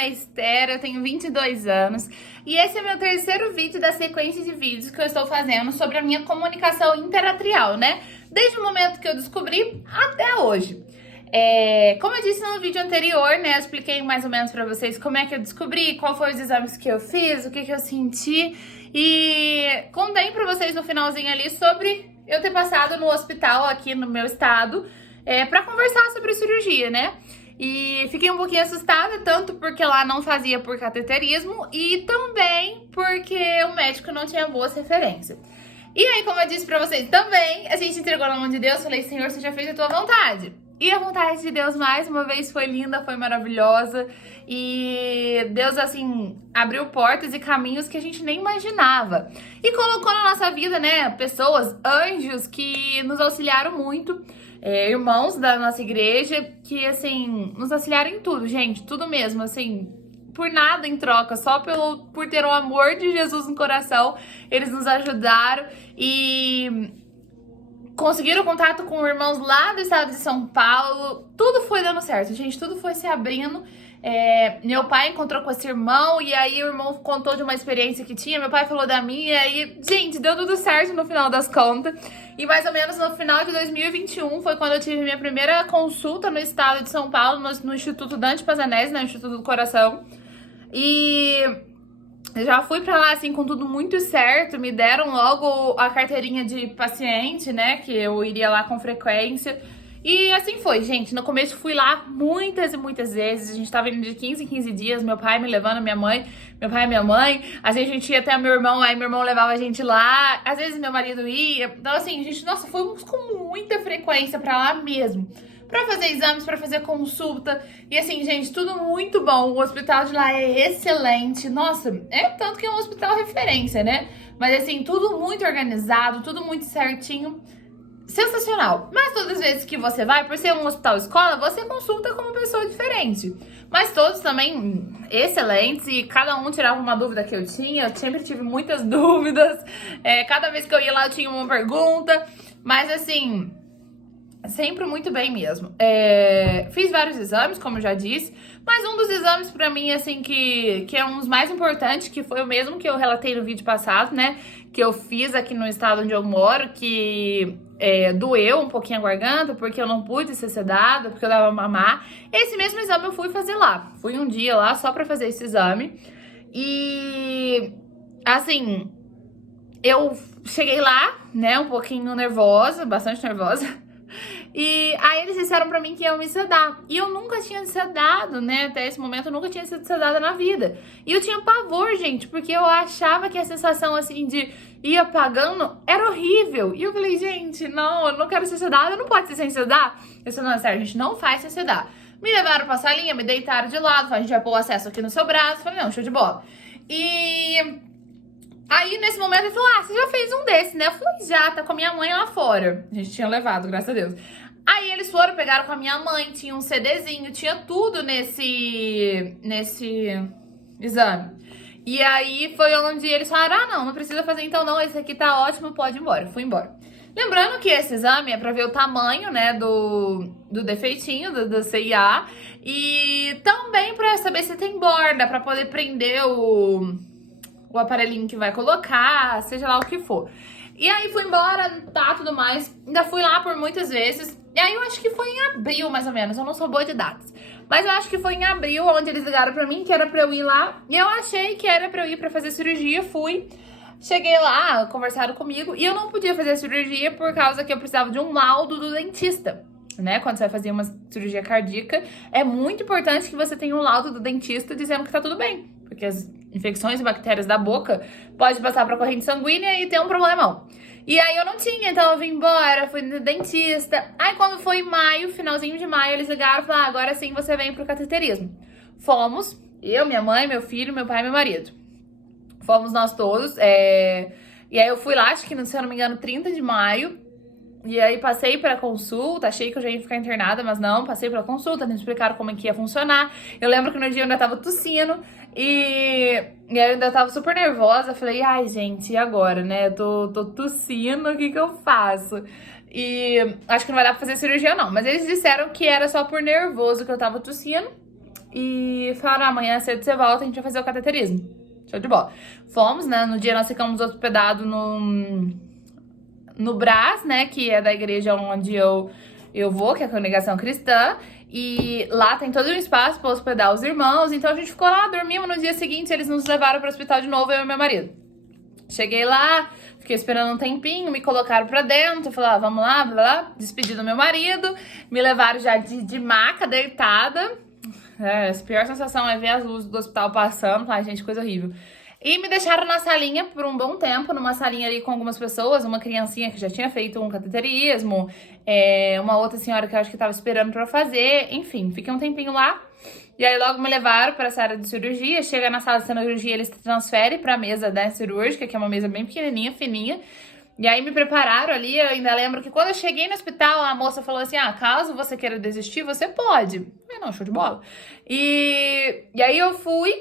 é Esther, eu tenho 22 anos e esse é meu terceiro vídeo da sequência de vídeos que eu estou fazendo sobre a minha comunicação interatrial, né? Desde o momento que eu descobri até hoje. Como eu disse no vídeo anterior, né, eu expliquei mais ou menos pra vocês como é que eu descobri, qual foram os exames que eu fiz, o que eu senti e contei pra vocês no finalzinho ali sobre eu ter passado no hospital aqui no meu estado pra conversar sobre cirurgia, né? E fiquei um pouquinho assustada, tanto porque lá não fazia por cateterismo e também porque o médico não tinha boas referências. E aí, como eu disse pra vocês também, a gente entregou na mão de Deus, falei, Senhor, você já fez a tua vontade. E a vontade de Deus, mais uma vez, foi linda, foi maravilhosa. E Deus, assim, abriu portas e caminhos que a gente nem imaginava. E colocou na nossa vida, né, pessoas, anjos, que nos auxiliaram muito. Irmãos da nossa igreja, que, assim, nos auxiliaram em tudo, gente. Tudo mesmo, assim, por nada em troca, só por ter o amor de Jesus no coração. Eles nos ajudaram e conseguiram contato com irmãos lá do estado de São Paulo. Tudo foi dando certo, gente, tudo foi se abrindo. Meu pai encontrou com esse irmão e aí o irmão contou de uma experiência que tinha, meu pai falou da minha e, gente, deu tudo certo no final das contas. E mais ou menos no final de 2021 foi quando eu tive minha primeira consulta no estado de São Paulo, no Instituto Dante Pazanese, no Instituto do Coração. E já fui pra lá, assim, com tudo muito certo, me deram logo a carteirinha de paciente, né, que eu iria lá com frequência. E assim foi, gente. No começo fui lá muitas e muitas vezes. A gente tava indo de 15 em 15 dias. Meu pai me levando, minha mãe, meu pai e minha mãe. Às vezes a gente ia até meu irmão, aí meu irmão levava a gente lá. Às vezes meu marido ia. Então assim, gente, nossa, fomos com muita frequência pra lá mesmo. Pra fazer exames, pra fazer consulta. E assim, gente, tudo muito bom. O hospital de lá é excelente. Nossa, tanto que é um hospital referência, né? Mas assim, tudo muito organizado, tudo muito certinho. Sensacional. Mas todas as vezes que você vai, por ser um hospital escola, você consulta com uma pessoa diferente. Mas todos também excelentes e cada um tirava uma dúvida que eu tinha. Eu sempre tive muitas dúvidas. Cada vez que eu ia lá eu tinha uma pergunta. Mas assim, sempre muito bem mesmo. Fiz vários exames, como eu já disse. Mas um dos exames pra mim, assim, que é um dos mais importantes, que foi o mesmo que eu relatei no vídeo passado, né? Que eu fiz aqui no estado onde eu moro, que doeu um pouquinho a garganta, porque eu não pude ser sedada, porque eu dava mamar. Esse mesmo exame eu fui fazer lá. Fui um dia lá só pra fazer esse exame. E, assim, eu cheguei lá, né, um pouquinho nervosa, bastante nervosa. E aí eles disseram pra mim que iam me sedar. E eu nunca tinha sedado, né? Até esse momento eu nunca tinha sido sedada na vida. E eu tinha pavor, gente, porque eu achava que a sensação, assim, de ir apagando era horrível. E eu falei, gente, não, eu não quero ser sedada, não pode ser sem sedar. Eu falei, não, é sério, a gente não faz sem sedar. Me levaram pra salinha, me deitaram de lado, falaram, a gente vai pôr o acesso aqui no seu braço. Eu falei, não, show de bola. E aí, nesse momento, ele falou, você já fez um desse, né? Eu falei, já, tá com a minha mãe lá fora. A gente tinha levado, graças a Deus. Aí eles foram, pegaram com a minha mãe, tinha um CDzinho, tinha tudo nesse exame. E aí foi onde eles falaram, não precisa fazer então não, esse aqui tá ótimo, pode ir embora. Fui embora. Lembrando que esse exame é pra ver o tamanho, né, do defeitinho, do CIA. E também pra saber se tem borda, pra poder prender o aparelhinho que vai colocar, seja lá o que for. E aí fui embora, tá, tudo mais. Ainda fui lá por muitas vezes. E aí eu acho que foi em abril, mais ou menos. Eu não sou boa de datas. Mas eu acho que foi em abril, onde eles ligaram pra mim, que era pra eu ir lá. E eu achei que era pra eu ir pra fazer cirurgia, fui. Cheguei lá, conversaram comigo. E eu não podia fazer a cirurgia por causa que eu precisava de um laudo do dentista, né? Quando você vai fazer uma cirurgia cardíaca, é muito importante que você tenha um laudo do dentista dizendo que tá tudo bem. Porque as infecções e bactérias da boca pode passar pra corrente sanguínea e ter um problemão. E aí eu não tinha, então eu vim embora, fui no dentista. Aí quando foi em maio, finalzinho de maio, eles ligaram e falaram, agora sim você vem pro cateterismo. Fomos, eu, minha mãe, meu filho, meu pai e meu marido. Fomos nós todos, E aí eu fui lá, acho que, se eu não me engano, 30 de maio. E aí passei pra consulta, achei que eu já ia ficar internada, mas não, passei pela consulta, me explicaram como é que ia funcionar. Eu lembro que no dia eu ainda tava tossindo e aí eu ainda tava super nervosa. Falei, ai gente, e agora, né? Eu tô tossindo, o que que eu faço? E acho que não vai dar pra fazer cirurgia não, mas eles disseram que era só por nervoso que eu tava tossindo. e falaram, amanhã cedo você volta, a gente vai fazer o cateterismo. Show de bola. Fomos, né? No dia nós ficamos hospedados no Brás, né? Que é da igreja onde eu vou, que é a Congregação Cristã. E lá tem todo um espaço para hospedar os irmãos. Então a gente ficou lá, dormimos. No dia seguinte eles nos levaram para o hospital de novo, eu e meu marido. Cheguei lá, fiquei esperando um tempinho, me colocaram pra dentro, falaram, vamos lá, blá, blá, despedi do meu marido, me levaram já de maca, deitada. A pior sensação é ver as luzes do hospital passando, ai gente, coisa horrível. E me deixaram na salinha por um bom tempo, numa salinha ali com algumas pessoas, uma criancinha que já tinha feito um cateterismo, uma outra senhora que eu acho que tava esperando pra fazer, enfim, fiquei um tempinho lá. E aí logo me levaram para essa área de cirurgia, chega na sala de cirurgia, eles transferem pra mesa, né, cirúrgica, que é uma mesa bem pequenininha, fininha. E aí me prepararam ali, eu ainda lembro que quando eu cheguei no hospital, a moça falou assim, caso você queira desistir, você pode. Eu falei, não, show de bola. E aí eu fui,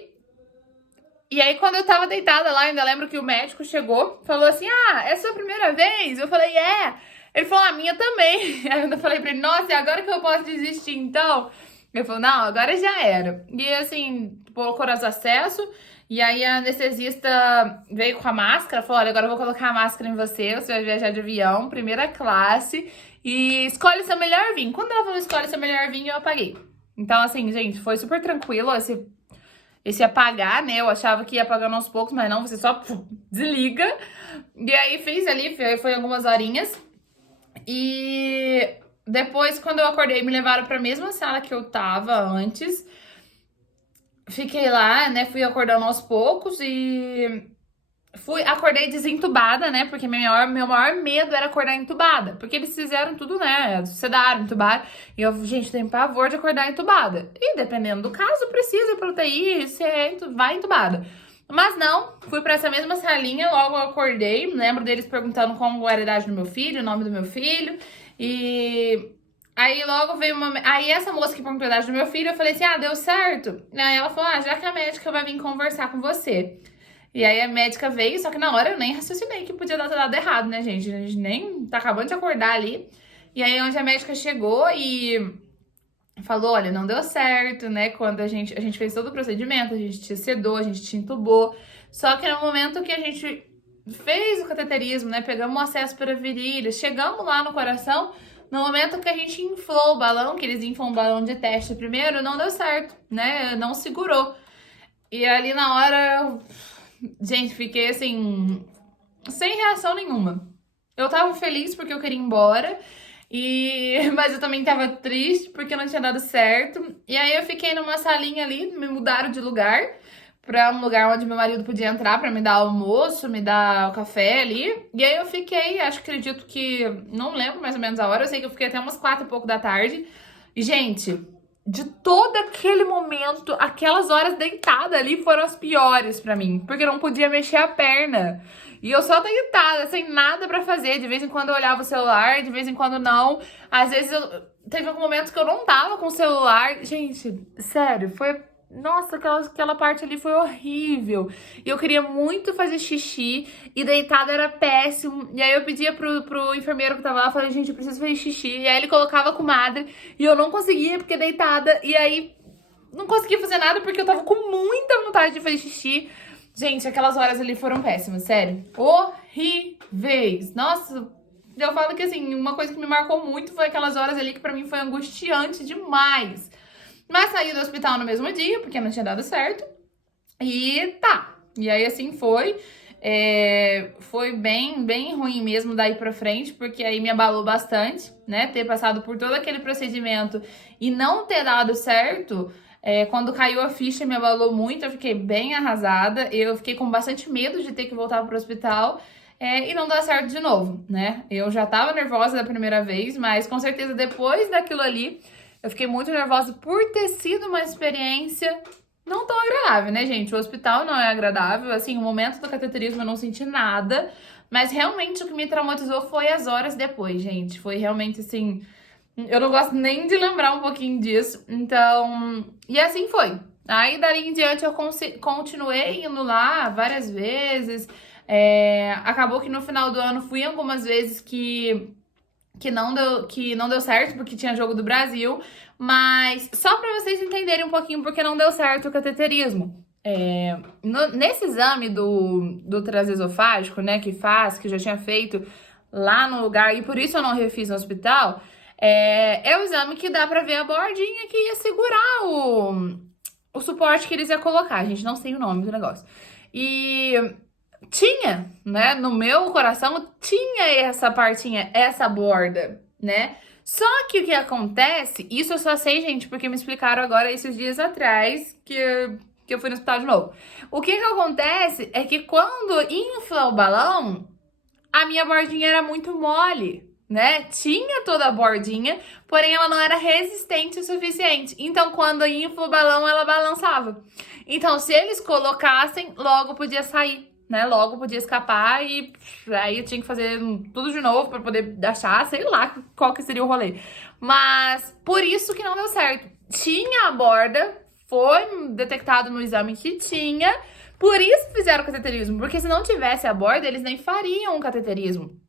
e aí quando eu tava deitada lá, ainda lembro que o médico chegou, falou assim, é sua primeira vez? Eu falei, é. Ele falou, a minha também. Aí eu ainda falei pra ele, nossa, e agora que eu posso desistir então? Ele falou, não, agora já era. E assim, colocou os acessos, e aí a anestesista veio com a máscara, falou, olha, agora eu vou colocar a máscara em você, você vai viajar de avião, primeira classe, e escolhe seu melhor vinho. Quando ela falou, escolhe seu melhor vinho, eu apaguei. Então, assim, gente, foi super tranquilo esse apagar, né? Eu achava que ia apagando aos poucos, mas não, você só desliga. E aí fiz ali, foi algumas horinhas, e depois, quando eu acordei, me levaram pra mesma sala que eu tava antes. Fiquei lá, né? Fui acordando aos poucos e acordei desentubada, né? Porque meu maior medo era acordar entubada. Porque eles fizeram tudo, né? Sedaram, entubaram. E eu, gente, tenho pavor de acordar entubada. E dependendo do caso, precisa ir pra UTI, você vai entubada. Mas não, fui pra essa mesma salinha, logo eu acordei. Lembro deles perguntando como era a idade do meu filho, o nome do meu filho. E aí logo veio Aí essa moça que perguntou a idade do meu filho, eu falei assim, deu certo? Aí ela falou, já que a médica vai vir conversar com você. E aí a médica veio, só que na hora eu nem raciocinei que podia dar dado errado, né, gente? A gente nem tá acabando de acordar ali. E aí onde a médica chegou e falou, olha, não deu certo, né? Quando a gente fez todo o procedimento, a gente te sedou, a gente te entubou. Só que no momento que a gente fez o cateterismo, né? Pegamos o acesso para a virilha, chegamos lá no coração, no momento que a gente inflou o balão, que eles inflam o balão de teste primeiro, não deu certo, né? Não segurou. E ali na hora, gente, fiquei assim, sem reação nenhuma. Eu tava feliz porque eu queria ir embora, mas eu também tava triste porque não tinha dado certo. E aí eu fiquei numa salinha ali, me mudaram de lugar pra um lugar onde meu marido podia entrar pra me dar almoço, me dar o café ali. E aí eu fiquei, acredito que, não lembro mais ou menos a hora, eu sei que eu fiquei até umas 4 e pouco da tarde. E, gente, de todo aquele momento, aquelas horas deitada ali foram as piores pra mim, porque eu não podia mexer a perna. E eu só deitada, sem nada pra fazer. De vez em quando eu olhava o celular, de vez em quando não. Às vezes teve algum momento que eu não tava com o celular. Gente, sério, foi... Nossa, aquela parte ali foi horrível. E eu queria muito fazer xixi e deitada era péssimo. E aí eu pedia pro enfermeiro que tava lá, falei, gente, eu preciso fazer xixi. E aí ele colocava a comadre e eu não conseguia porque deitada. E aí não conseguia fazer nada porque eu tava com muita vontade de fazer xixi. Gente, aquelas horas ali foram péssimas, sério. Horríveis. Nossa, eu falo que assim, uma coisa que me marcou muito foi aquelas horas ali que pra mim foi angustiante demais. Mas saí do hospital no mesmo dia, porque não tinha dado certo. E tá. E aí assim foi. Foi bem ruim mesmo daí pra frente, porque aí me abalou bastante, né? Ter passado por todo aquele procedimento e não ter dado certo. Quando caiu a ficha me abalou muito, eu fiquei bem arrasada. Eu fiquei com bastante medo de ter que voltar pro hospital. E não dar certo de novo, né? Eu já tava nervosa da primeira vez, mas com certeza depois daquilo ali... Eu fiquei muito nervosa por ter sido uma experiência não tão agradável, né, gente? O hospital não é agradável, assim, o momento do cateterismo eu não senti nada, mas realmente o que me traumatizou foi as horas depois, gente. Foi realmente, assim, eu não gosto nem de lembrar um pouquinho disso, então... E assim foi. Aí, dali em diante, eu continuei indo lá várias vezes, acabou que no final do ano fui algumas vezes que que não deu certo porque tinha jogo do Brasil, mas só pra vocês entenderem um pouquinho porque não deu certo o cateterismo. Nesse exame do transesofágico, né, que eu já tinha feito lá no lugar, e por isso eu não refiz no hospital, é o exame que dá pra ver a bordinha que ia segurar o suporte que eles iam colocar. A gente não sei o nome do negócio. E tinha, né, no meu coração, tinha essa partinha, essa borda, né? Só que o que acontece, isso eu só sei, gente, porque me explicaram agora esses dias atrás que eu fui no hospital de novo. O que acontece é que quando infla o balão, a minha bordinha era muito mole, né? Tinha toda a bordinha, porém ela não era resistente o suficiente. Então, quando infla o balão, ela balançava. Então, se eles colocassem, logo podia sair, né? Logo podia escapar e aí eu tinha que fazer tudo de novo pra poder achar, sei lá qual que seria o rolê. Mas por isso que não deu certo. Tinha a borda, foi detectado no exame que tinha, por isso fizeram o cateterismo, porque se não tivesse a borda, eles nem fariam o cateterismo.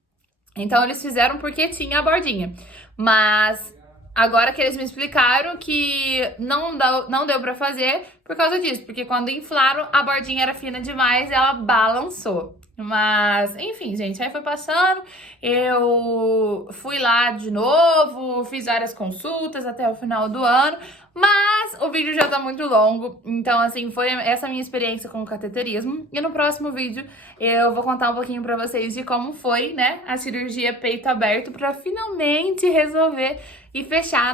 Então, eles fizeram porque tinha a bordinha. Mas agora que eles me explicaram que não deu pra fazer por causa disso. Porque quando inflaram, a bordinha era fina demais e ela balançou. Mas, enfim, gente, aí foi passando. Eu fui lá de novo, fiz várias consultas até o final do ano. Mas o vídeo já tá muito longo, então assim, foi essa minha experiência com o cateterismo. E no próximo vídeo eu vou contar um pouquinho pra vocês de como foi, né, a cirurgia peito aberto pra finalmente resolver e fechar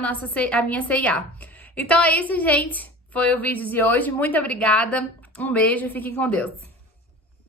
a minha CIA. Então é isso, gente. Foi o vídeo de hoje. Muito obrigada. Um beijo e fiquem com Deus.